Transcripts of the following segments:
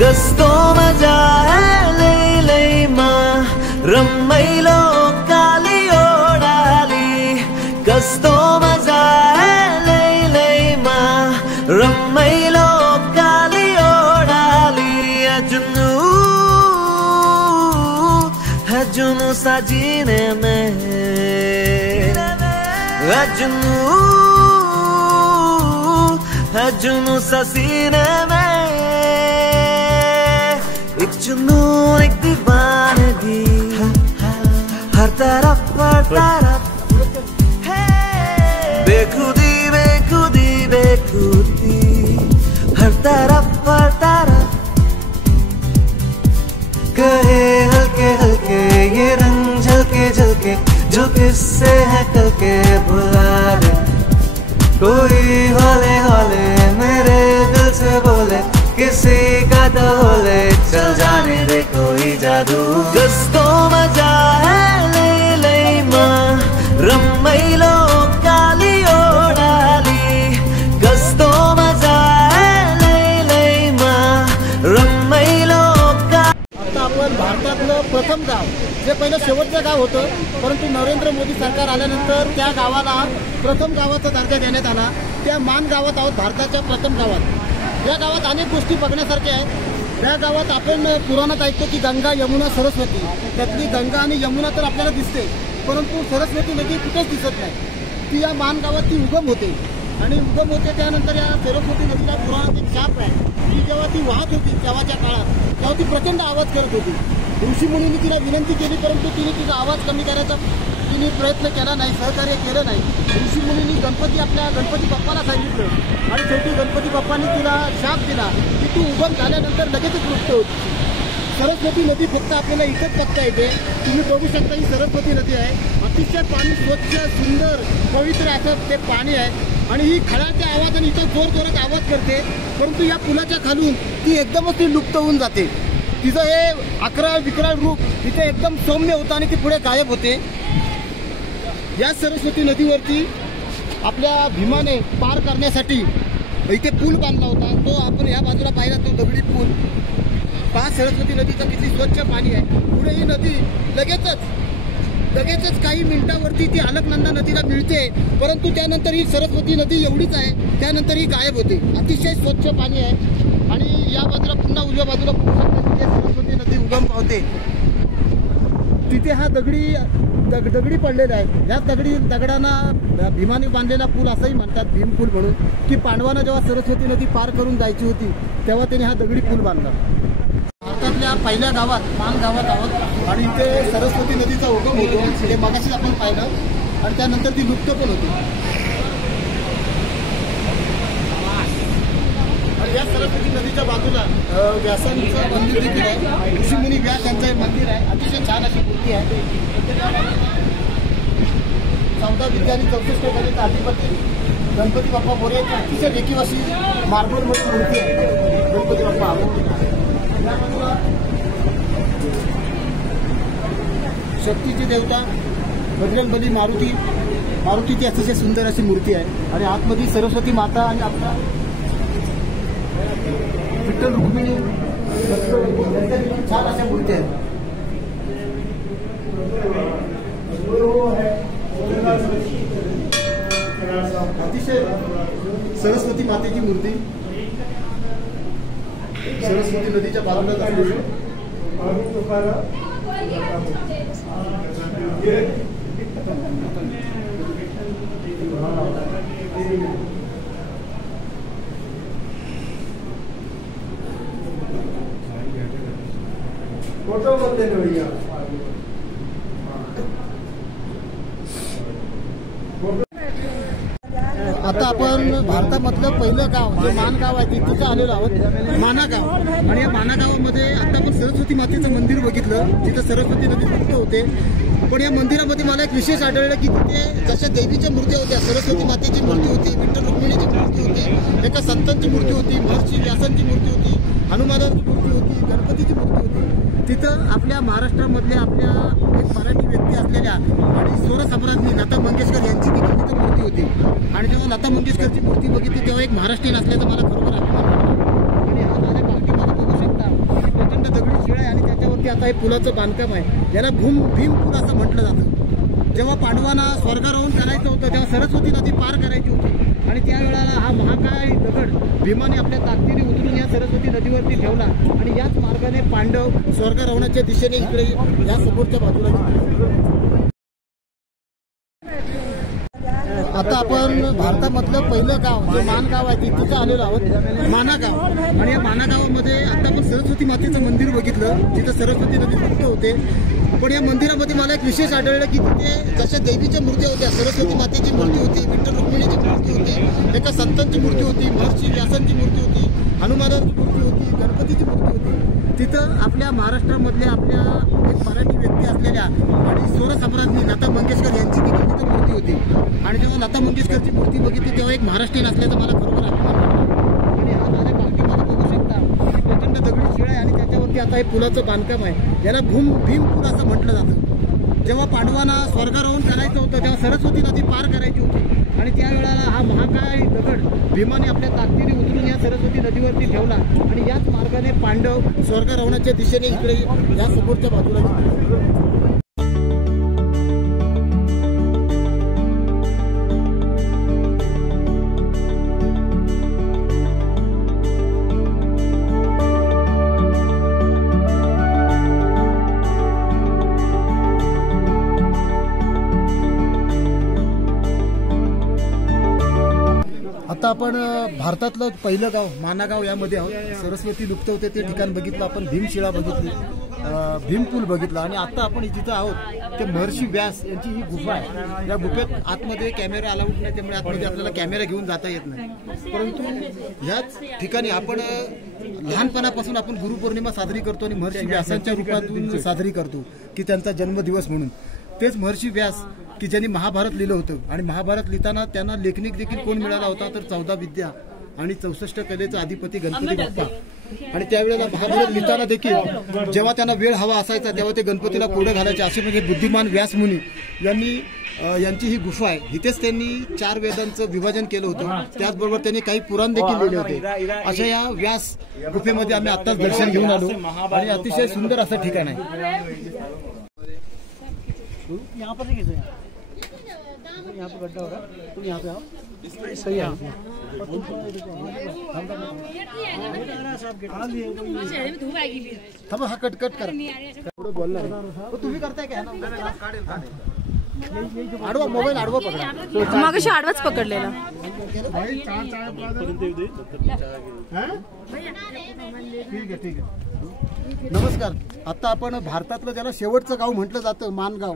कस्तो मजा है लैलैमा रमाइलो काली ओडाली कस्तो मजा है लैलैमा रमाइलो काली ओडाली जुनू साजीने में जुनू ससीने में एक जुनून एक दीवानगी हर तरफ बेखुदी बेखुदी बेखुदी हर तरफ कहे हल्के हल्के ये रंग झलके झलके जो किससे है कल के भुला दे कोई हौले हौले मेरे दिल से बोले किसी का तो होले चल जाने दे कोई जादू कस्तो मजा है लैलैमा रमाइलो काली ओडाली कस्तो मजा है लैलैमा रमाइलो आता आपण भारतातलं प्रथम गाव जे पहिलं शेवटचं गाव होतं परंतु नरेंद्र मोदी सरकार आल्यानंतर त्या गावाला प्रथम गावाचा दर्जा देण्यात आला। त्या मान गावात आहोत भारताच्या प्रथम गावात। या गावात अनेक गोष्टी बघण्यासारख्या आहेत। या गावात आपण पुराणात ऐकतो की गंगा यमुना सरस्वती त्यातली गंगा आणि यमुना तर आपल्याला दिसते परंतु सरस्वती नदी कुठेच दिसत नाही। ती या मान गावात ती उगम होते आणि उगम होते त्यानंतर या सरस्वती नदीला पुराणात एक शाप आहे की जेव्हा ती वाहत होती तेव्हाच्या काळात तेव्हा ती प्रचंड आवाज करत होती। ऋषी मुनींनी तिला विनंती केली परंतु तिने तिचा आवाज कमी करायचा तिने प्रयत्न केला नाही सहकार्य केलं नाही। ऋषी मुनींनी गणपती बाप्पाला सांगितलं आणि शेवटी गणपती बाप्पांनी तिला शाप दिला की तू उगम झाल्यानंतर लगेचच मृत्यू होती। सरस्वती नदी फक्त आपल्याला इथंच बघता येते। तुम्ही बघू शकता ही सरस्वती नदी आहे। अतिशय पाणी स्वच्छ सुंदर पवित्र असं ते पाणी आहे आणि ही खळाच्या आवाजाने इथं जोरजोरात आवाज करते परंतु या पुलाच्या खालून ती एकदमच ती लुप्त होऊन जाते। तिचं हे अकराळ विकराळ रूप तिथे एकदम सौम्य होतं आणि ती पुढे गायब होते। या सरस्वती नदीवरती आपल्या भीमाने पार करण्यासाठी इथे पूल बांधला होता। तो आपण या बाजूला पाहिला तो दगडी पूल पहा सरस्वती नदीचं किती स्वच्छ पाणी आहे। पुढे ही नदी लगेचच काही मिनिटांवरती ती अलकनंदा नदीला मिळते परंतु त्यानंतर ही सरस्वती नदी एवढीच आहे त्यानंतर ही गायब होते। अतिशय स्वच्छ पाणी आहे आणि या बाजूला पुन्हा उजव्या बाजूला तिथे सरस्वती नदी उगम पावते। तिथे हा दगडी पडलेला आहे। या दगडांना भीमाने बांधलेला पूल असंही म्हणतात भीम पूल म्हणून की पांडवांना जेव्हा सरस्वती नदी पार करून जायची होती तेव्हा त्याने हा दगडी पूल बांधला। भारतातल्या पहिल्या गावात मान गावात आहोत आणि इथे सरस्वती नदीचा उगम होतो ते मगाशीच आपण पाहिलं आणि त्यानंतर ती लुप्त पण होती। आणि या सरस्वती नदीच्या बाजूला व्यासांचं मंदिर देखील आहे। ऋषीमुनी व्यास यांचं मंदिर आहे। अतिशय छान अशी मूर्ती आहे। 14 विद्यार्थी 64 गणित अधिपती गणपती बाप्पा मोरया अतिशय देखील अशी मार्बलमध्ये मूर्ती आहे गणपती बाप्पा। शक्तीची देवता बजरंगबली मारुतीची अतिशय सुंदर अशी मूर्ती आहे आणि आतमध्ये सरस्वती माता आणि आपला विठ्ठल रुक्मिणी छान अशा मूर्ती आहेत। अतिशय सरस्वती मातेची मूर्ती सरस्वती नदीच्या बाजूला फोटो मध्ये आता आपण भारतामधलं पहिलं गाव जे मान गाव आहे तिथं आलेलो आहोत माना गाव आणि या माना गावामध्ये आता आपण सरस्वती मातेचं मंदिर बघितलं जिथं सरस्वती नदी मुक्त होते। पण या मंदिरामध्ये मला एक विशेष आढळलं की तिथे जशा देवीच्या मूर्त्या होत्या सरस्वती मातेची मूर्ती होती विठ्ठल रुक्मिणीची मूर्ती होती एका संतांची मूर्ती होती महर्षी व्यासांची मूर्ती होती हनुमानाची मूर्ती होती गणपतीची मूर्ती होती। तिथं आपल्या महाराष्ट्रामधल्या आपल्या एक मराठी व्यक्ती असलेल्या आणि स्वरसम्राज्ञी लता मंगेशकर यांची देखील तिथं मूर्ती होती आणि जेव्हा लता मंगेशकरची मूर्ती बघितली तेव्हा एक महाराष्ट्रीयन असल्याचा मला खरोखर अभिमान वाटतो। आणि हा माझ्या पाठीमागे बघू शकता आता हे पुलाचं बांधकाम आहे, याला भीम पूल असं म्हटलं जातं. जेव्हा पांडवांना स्वर्गारोहण करायचं होतं तेव्हा सरस्वती नदी पार करायची होती आणि त्यावेळेला हा महाकाय दगड भीमाने आपल्या ताकदीने उचलून या सरस्वती नदीवरती ठेवला आणि याच मार्गाने पांडव स्वर्गारोहणाच्या दिशेने इकडे या समोरच्या बाजूला गेले. आता आपण भारतामधलं पहिलं गाव जे मानगाव आहे तिथं आलेलो आहोत, मानागाव. आणि या मानागावामध्ये आता आपण सरस्वती मातेचं मंदिर बघितलं, तिथं सरस्वती नदी मुक्त होते. पण या मंदिरामध्ये मला एक विशेष आढळलं की तिथे जशा देवीच्या मूर्त्या होत्या, सरस्वती मातेची मूर्ती होती, विठ्ठल रुक्मिणीची मूर्ती होती, एका संतांची मूर्ती होती, महर्षी व्यासांची मूर्ती होती, हनुमानाची मूर्ती होती, गणपतीची मूर्ती होती. तिथं आपल्या महाराष्ट्रामधल्या आपल्या एक मराठी व्यक्ती असलेल्या आणि स्वरसम्राज्ञी लता मंगेशकर यांची देखील तिथं मूर्ती होती. आणि जेव्हा लता मंगेशकरची मूर्ती बघितली तेव्हा एक महाराष्ट्रीयन असल्याचा मला खरोखर अभिमान वाटला. आणि हा माझ्या पाठीमागे बघू शकता प्रचंड दगडी शिळा आहे आणि त्याच्यावरती आता हे पुलाचं बांधकाम आहे, याला भीम पूल असं म्हटलं जातं. जेव्हा पांडवांना स्वर्गारोहण करायचं होतं तेव्हा सरस्वती नदी पार करायची होती आणि त्यावेळेला हा महाकाय दगड भीमाने आपल्या ताकदीने उचलून या सरस्वती नदीवरती ठेवला आणि याच मार्गाने पांडव स्वर्गारोहणाच्या दिशेने इकडे या समोरच्या बाजूला गेले. आता आपण भारतातलं पहिलं गाव मानागाव यामध्ये आहोत. सरस्वती लुप्त होते ते ठिकाण बघितलं आपण, भीमशिळा बघितली, भीमपूल बघितला आणि आता आपण जिथं आहोत ते महर्षी व्यास यांची ही गुफा आहे. या गुफेत आतमध्ये कॅमेरा अलाउड नाही, त्यामुळे आतमध्ये आपल्याला कॅमेरा घेऊन जाता येत नाही. परंतु ह्याच ठिकाणी आपण लहानपणापासून आपण गुरुपौर्णिमा साजरी करतो आणि महर्षी व्यासांच्या रूपातून साजरी करतो की त्यांचा जन्मदिवस म्हणून. तेच महर्षी व्यास की ज्यांनी महाभारत लिहिलं होतं आणि महाभारत लिहिताना त्यांना लेखनिक देखील कोण मिळाला होता तर 14 विद्या आणि 64 कलेचा अधिपती गणपती बाप्पा. आणि त्यावेळेला महाभारत लिहिताना देखील जेव्हा त्यांना वेळ हवा असायचा तेव्हा ते गणपतीला कोडं घालायचे. असे म्हणजे बुद्धिमान व्यास मुनी यांची ही गुफा आहे. इथेच त्यांनी 4 वेदांचं विभाजन केलं होतं, त्याचबरोबर त्यांनी काही पुराण देखील लिहिले होते. अशा या व्यास गुफेमध्ये आम्ही आत्ताच दर्शन घेऊन आलो आणि अतिशय सुंदर असं ठिकाण आहे. यहाँ पर नहीं यहाँ पे गड्ढा हो रहा है, तुम यहाँ पे आओ, सही है. हा कट करा पुढे बोलणार तुम्ही करताय काय आडवा मोबाईल आडवा पकडा मागाशी आडवाच पकडलेला. ठीक आहे. नमस्कार. आता आपण भारतातलं ज्याला शेवटचं गाव म्हटलं जातं मानागाव,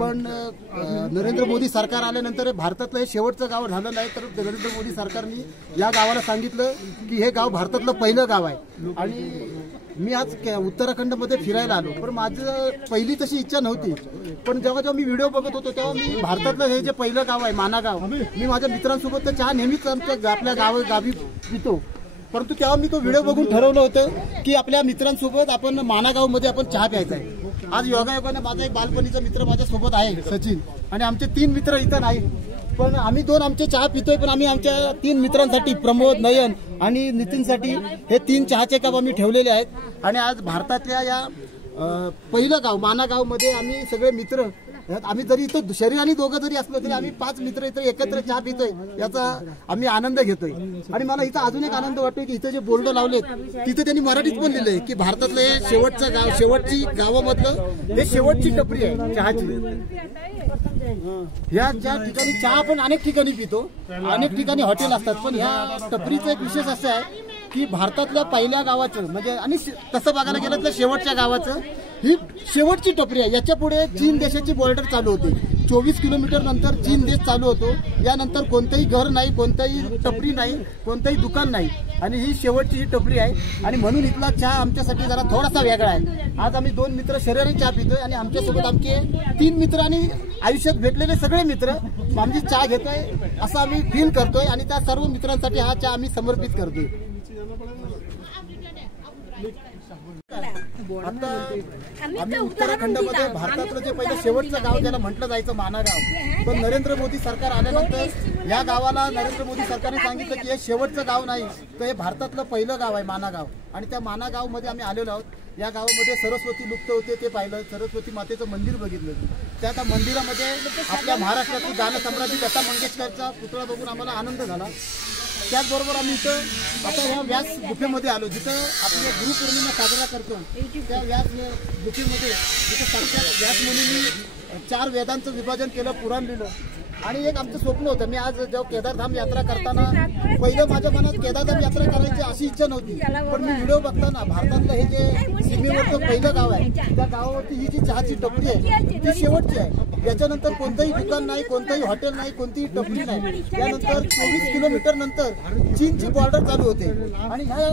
पण नरेंद्र मोदी सरकार आल्यानंतर भारतातलं हे शेवटचं गाव झालं नाही. तर नरेंद्र मोदी सरकारने या गावाला सांगितलं की हे गाव भारतातलं पहिलं गाव आहे. आणि मी आज उत्तराखंडमध्ये फिरायला आलो, पण माझं पहिली तशी इच्छा नव्हती. पण जेव्हा मी व्हिडिओ बघत होतो तेव्हा मी भारतातलं हे जे पहिलं गाव आहे मानागाव, मी माझ्या मित्रांसोबत तर चहा नेहमीच आपल्या गावी पितो. परंतु तेव्हा मी तो व्हिडिओ बघून ठरवलं होतं की आपल्या मित्रांसोबत आपण मानागावमध्ये आपण चहा प्यायचा आहे. आज योगायोगाने माझा एक बालपणीचा मित्र माझ्यासोबत आहे सचिन, आणि आमचे 3 मित्र इथं नाही, पण आम्ही 2 आमचे चहा पितोय. पण आम्ही आमच्या 3 मित्रांसाठी प्रमोद, नयन आणि नितीनसाठी हे 3 चहाचे कप आम्ही ठेवलेले आहेत. आणि आज भारतातल्या या पहिलं गाव मानागावमध्ये आम्ही सगळे मित्र, आम्ही जरी इथं शरीराने दोघं जरी असलो तरी आम्ही 5 मित्र इथं एकत्र चहा पितोय, याचा आम्ही आनंद घेतोय. आणि मला इथं अजून एक आनंद वाटतोय की इथं जे बोर्ड लावलेत तिथं त्यांनी मराठीत पण लिहिलंय की भारतातलं हे शेवटचं गाव, शेवटची गावामधलं हे शेवटची टपरी आहे चहाची. ह्या ज्या ठिकाणी चहा आपण अनेक ठिकाणी पितो, अनेक ठिकाणी हॉटेल असतात, पण ह्या टपरीचं एक विशेष असं आहे की भारतातल्या पहिल्या गावाचं म्हणजे आणि तसं बघायला गेलं तर शेवटच्या गावाचं ही शेवटची टपरी आहे. याच्या पुढे चीन देशाची बॉर्डर चालू होती. 24 किलोमीटर नंतर चीन देश चालू होतो. यानंतर कोणतंही घर नाही, कोणताही टपरी नाही, कोणतंही दुकान नाही, आणि ही शेवटची ही टपरी आहे. आणि म्हणून इथला चहा आमच्यासाठी जरा थोडासा वेगळा आहे. आज आम्ही 2 मित्र शरीराने चहा पितोय आणि आमच्यासोबत आमचे 3 मित्र आणि आयुष्यात भेटलेले सगळे मित्र आमची चहा घेतोय असं आम्ही फील करतोय. आणि त्या सर्व मित्रांसाठी हा चहा आम्ही समर्पित करतोय. आता आम्ही उत्तराखंडमध्ये भारतातलं जे पहिलं शेवटचं गाव ज्याला म्हटलं जायचं मानागाव, पण नरेंद्र मोदी सरकार आल्यानंतर या गावाला नरेंद्र मोदी सरकारने सांगितलं की हे शेवटचं गाव नाही, तर हे भारतातलं पहिलं गाव आहे मानागाव. आणि त्या मानागावमध्ये आम्ही आलेलो आहोत. या गावामध्ये सरस्वती लुप्त होते ते पाहिलं, सरस्वती मातेचं मंदिर बघितलं. त्या आता मंदिरामध्ये आपल्या महाराष्ट्रातील गानसम्राज्ञी लता मंगेशकरचा पुतळा बघून आम्हाला आनंद झाला. त्याचबरोबर आम्ही इथं आता ह्या व्यास गुफेमध्ये आलो, जिथं आपल्या गुरुपौर्णिमा साजरा करतो. त्या व्यास गुफेमध्ये जिथं साक्षात व्यास मुनींनी 4 वेदांचं विभाजन केलं, पुराण लिहिलं. आणि एक आमचं स्वप्न होतं. मी आज जेव्हा केदारधाम यात्रा करताना पहिलं माझ्या मनात केदारधाम यात्रा करायची अशी इच्छा नव्हती, पण मी व्हिडिओ बघताना भारतातलं हे जे सीमेवरचं पहिलं गाव आहे, त्या गावावरती ही जी चहाची टपरी आहे ती शेवटची आहे. याच्यानंतर कोणतंही दुकान नाही, कोणतंही हॉटेल नाही, कोणतीही टपरी नाही. त्यानंतर 24 किलोमीटर नंतर चीनची बॉर्डर चालू होते. आणि ह्या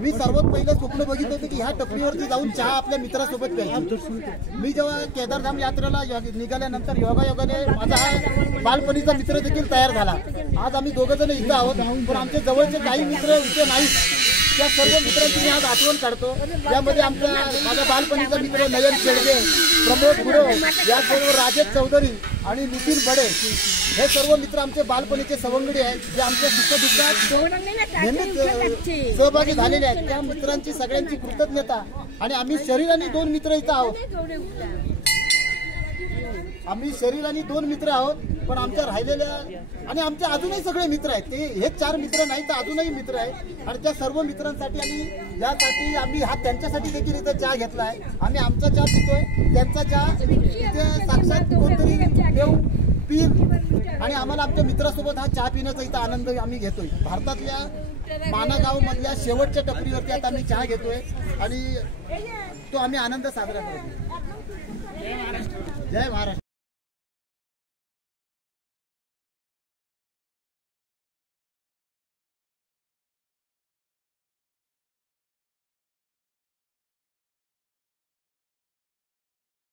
मी सर्वात पहिलं स्वप्न बघितलं होतं की ह्या टपरीवरती जाऊन चहा आपल्या मित्रासोबत प्यायची. मी जेव्हा केदारधाम यात्रेला निघाल्यानंतर योगायोगाने माझा हा बालपणीचा मित्र देखील तयार झाला. आज आम्ही 2 जण इथं आहोत, पण आमचे जवळचे काही मित्र इथे नाहीत. त्या सर्व मित्रांची मी आज आठवण काढतो. यामध्ये माझा बालपणीचा मित्र नयन शेळगे, प्रमोद गुरव, याचबरोबर राजेश चौधरी आणि नितीन बडे, हे सर्व मित्र आमचे बालपणीचे सवंगडी आहेत, जे आमच्या सुखदुःखात नेहमीच सहभागी झालेले आहेत. त्या मित्रांची सगळ्यांची कृतज्ञता. आणि आम्ही शरीराने 2 मित्र इथं आहोत. आम्ही शरीराने 2 मित्र आहोत, पण आमच्या राहिलेल्या आणि आमचे अजूनही सगळे मित्र आहेत. ते हेच 4 मित्र नाही तर अजूनही मित्र आहेत. आणि त्या सर्व मित्रांसाठी आणि यासाठी आम्ही त्यांच्यासाठी देखील इथं चहा घेतला आहे. आम्ही आमचा चहा पितोय, त्यांचा चहा इथे साक्षात कोणतरी देव पिल. आणि आम्हाला आमच्या मित्रासोबत हा चहा पिण्याचा इथं आनंद आम्ही घेतोय. भारतातल्या मानागाव मधल्या शेवटच्या टपरीवरती आता आम्ही चहा घेतोय आणि तो आम्ही आनंद साजरा करतो. जय महाराष्ट्र.